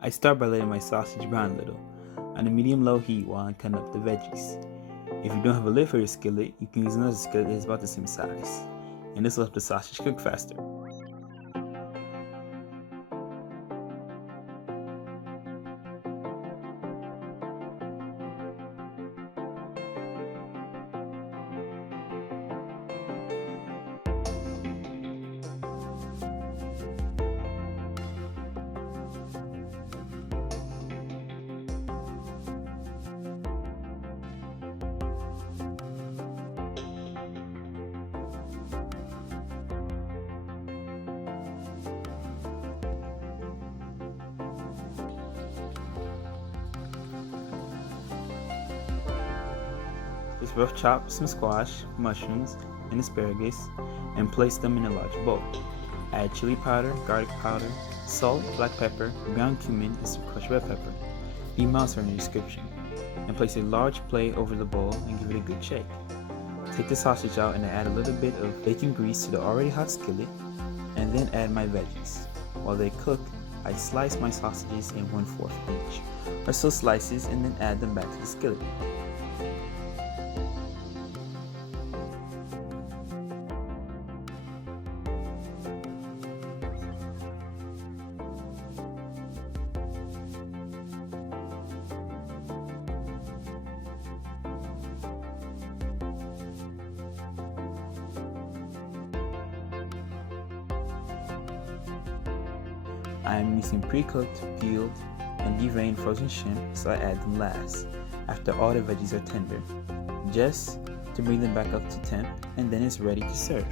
I start by letting my sausage brown a little on a medium-low heat while I cut up the veggies. If you don't have a lid for your skillet, you can use another skillet that is about the same size, and this will help the sausage cook faster. Just rough chop some squash, mushrooms, and asparagus and place them in a large bowl. Add chili powder, garlic powder, salt, black pepper, ground cumin, and some crushed red pepper. The amounts are in the description. And place a large plate over the bowl and give it a good shake. Take the sausage out and add a little bit of bacon grease to the already hot skillet, and then add my veggies. While they cook, I slice my sausages in 1/4 inch or so slices and then add them back to the skillet. I am using pre-cooked, peeled, and deveined frozen shrimp, so I add them last, after all the veggies are tender, just to bring them back up to temp, and then it's ready to serve.